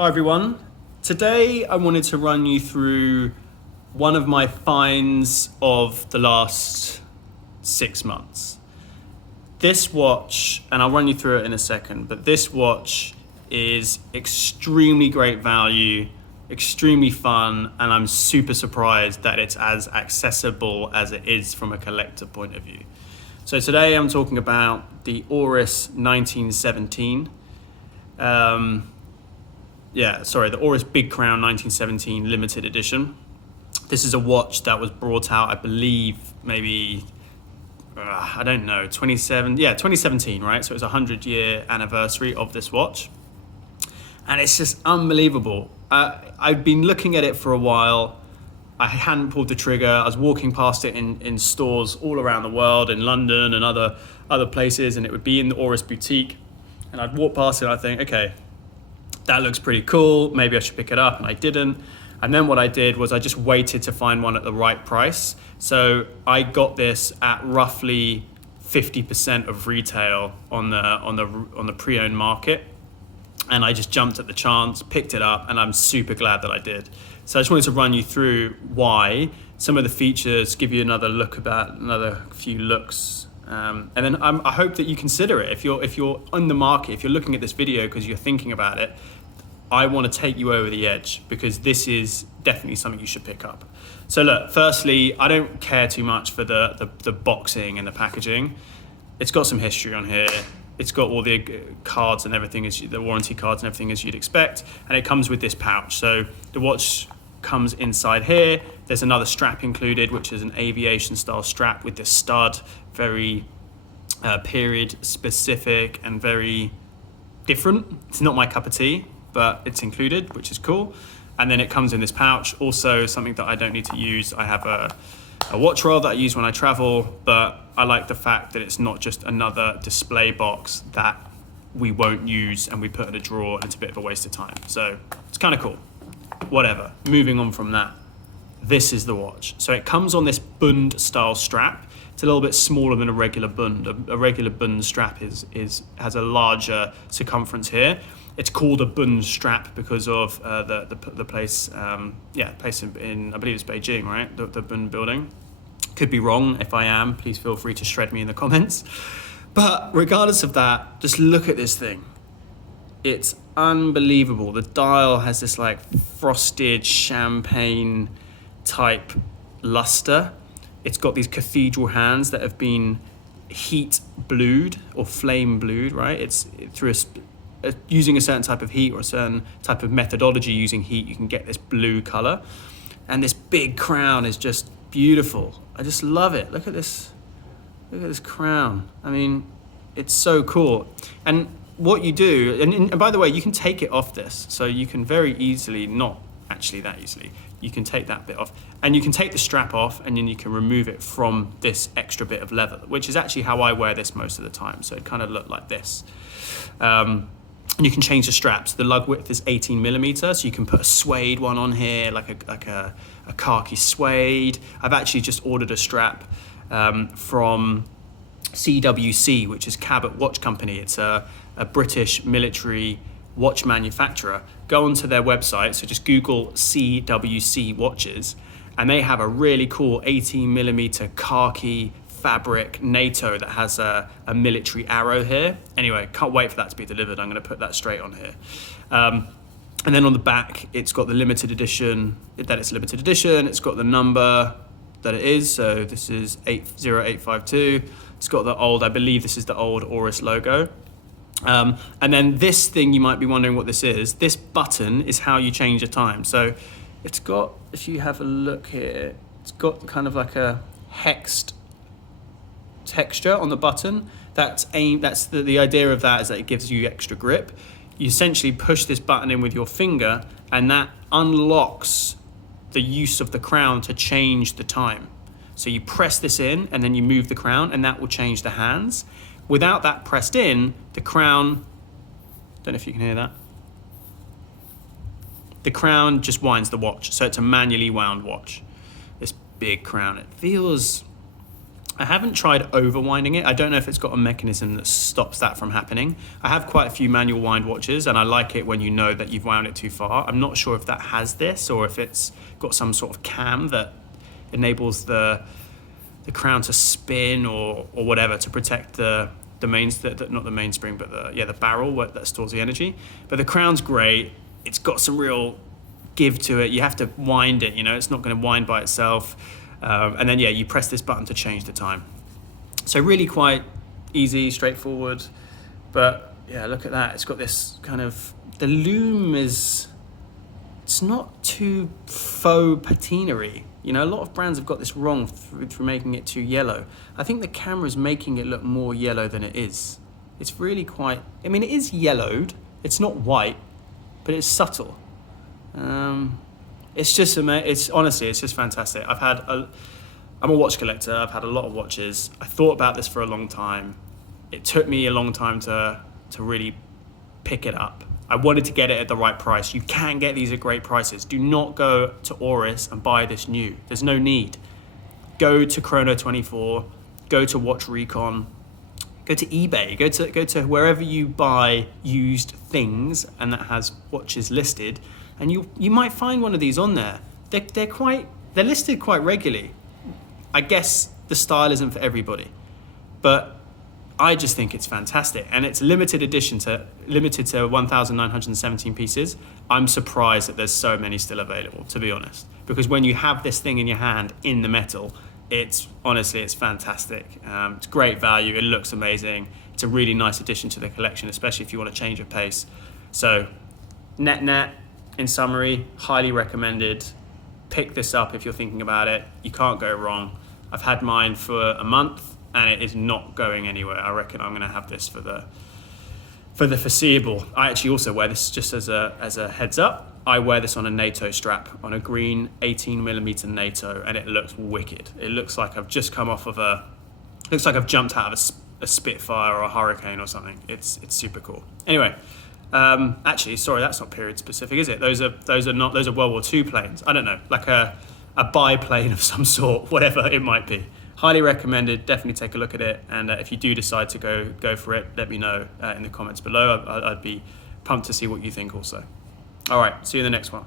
Hi everyone. Today I wanted to run you through one of my finds of the last 6 months. This watch, and I'll run you through it in a second, but this watch is extremely great value, extremely fun, and I'm super surprised that it's as accessible as it is from a collector point of view. So today I'm talking about the Oris 1917. The Oris Big Crown 1917 limited edition. This is a watch that was brought out, I believe, maybe, 2017, right? So it was a 100-year anniversary of this watch. And it's just unbelievable. I've been looking at it for a while. I hadn't pulled the trigger. I was walking past it in stores all around the world, in London and other places, and it would be in the Oris boutique. And I'd walk past it and I'd think, okay, that looks pretty cool, maybe I should pick it up, and I didn't. And then what I did was I just waited to find one at the right price. So I got this at roughly 50% of retail on the pre-owned market. And I just jumped at the chance, picked it up, and I'm super glad that I did. So I just wanted to run you through why, some of the features, give you another few looks. And then I hope that you consider it. If you're on the market, if you're looking at this video because you're thinking about it, I want to take you over the edge because this is definitely something you should pick up. So look, firstly, I don't care too much for the boxing and the packaging. It's got some history on here. It's got all the cards and everything, the warranty cards and everything as you'd expect. And it comes with this pouch. So the watch comes inside here. There's another strap included, which is an aviation style strap with this stud, very period specific and very different. It's not my cup of tea, but it's included, which is cool. And then it comes in this pouch. Also something that I don't need to use. I have a watch roll that I use when I travel, but I like the fact that it's not just another display box that we won't use and we put in a drawer and it's a bit of a waste of time. So it's kind of cool. Whatever, moving on from that. This is the watch. So it comes on this Bund style strap. It's a little bit smaller than a regular Bund. A regular Bund strap has a larger circumference here. It's called a Bund strap because of the place, place in I believe it's Beijing, right? The Bund building. Could be wrong. If I am, please feel free to shred me in the comments. But regardless of that, just look at this thing. It's unbelievable. The dial has this like frosted champagne type luster. It's got these cathedral hands that have been heat blued or flame blued, right? It's through using a certain type of heat or a certain type of methodology using heat, you can get this blue color. And this big crown is just beautiful. I just love it. Look at this crown. I mean, it's so cool. And what you do, and by the way, you can take it off this. So you can very easily, not actually that easily, you can take that bit off. And you can take the strap off and then you can remove it from this extra bit of leather, which is actually how I wear this most of the time. So it kind of looked like this. And you can change the straps. The lug width is 18 millimeter, so you can put a suede one on here, like a khaki suede. I've actually just ordered a strap from CWC, which is Cabot Watch Company. It's a British military watch manufacturer. Go onto their website, so just Google CWC watches, and they have a really cool 18 millimeter khaki fabric NATO that has a military arrow here. Anyway, can't wait for that to be delivered. I'm going to put that straight on here. And then on the back, it's got the limited edition, that it's limited edition. It's got the number that it is. So this is 80852. It's got the old, I believe this is the old Oris logo. And then this thing, you might be wondering what this is. This button is how you change your time. So it's got, if you have a look here, it's got kind of like a hexed texture on the button. That's the idea of that is that it gives you extra grip. You essentially push this button in with your finger and that unlocks the use of the crown to change the time. So you press this in and then you move the crown and that will change the hands. Without that pressed in, the crown, don't know if you can hear that. The crown just winds the watch. So it's a manually wound watch. This big crown, it feels, I haven't tried overwinding it. I don't know if it's got a mechanism that stops that from happening. I have quite a few manual wind watches, and I like it when you know that you've wound it too far. I'm not sure if that has this or if it's got some sort of cam that enables the crown to spin or whatever to protect the not the mainspring, but the barrel that stores the energy. But the crown's great. It's got some real give to it. You have to wind it, it's not going to wind by itself. And then you press this button to change the time. So really quite easy, straightforward. But yeah, look at that. It's got this kind of, the lume it's not too faux patinary. A lot of brands have got this wrong through making it too yellow. I think the camera's making it look more yellow than it is. It's really quite, it is yellowed. It's not white, but it's subtle. It's just honestly, it's just fantastic. I'm a watch collector. I've had a lot of watches. I thought about this for a long time. It took me a long time to really pick it up. I wanted to get it at the right price. You can get these at great prices. Do not go to Oris and buy this new. There's no need. Go to Chrono24, go to Watch Recon, go to eBay, go to wherever you buy used things and that has watches listed, and you might find one of these on there. They're listed quite regularly. I guess the style isn't for everybody, but I just think it's fantastic, and it's limited to 1,917 pieces. I'm surprised that there's so many still available, to be honest, because when you have this thing in your hand in the metal, it's fantastic. It's great value. It looks amazing. It's a really nice addition to the collection, especially if you want to change of pace. So, net, in summary, highly recommended. Pick this up if you're thinking about it. You can't go wrong. I've had mine for a month, and it is not going anywhere. I reckon I'm going to have this for the foreseeable. I actually also wear this just as a heads up. I wear this on a NATO strap, on a green 18mm NATO, and it looks wicked. It looks like I've just come off of I've jumped out of a Spitfire or a Hurricane or something. It's super cool. Anyway, actually, sorry, that's not period specific, is it? Those are World War II planes. I don't know, like a biplane of some sort, whatever it might be. Highly recommended. Definitely take a look at it. And if you do decide to go for it, let me know in the comments below. I'd be pumped to see what you think also. All right, see you in the next one.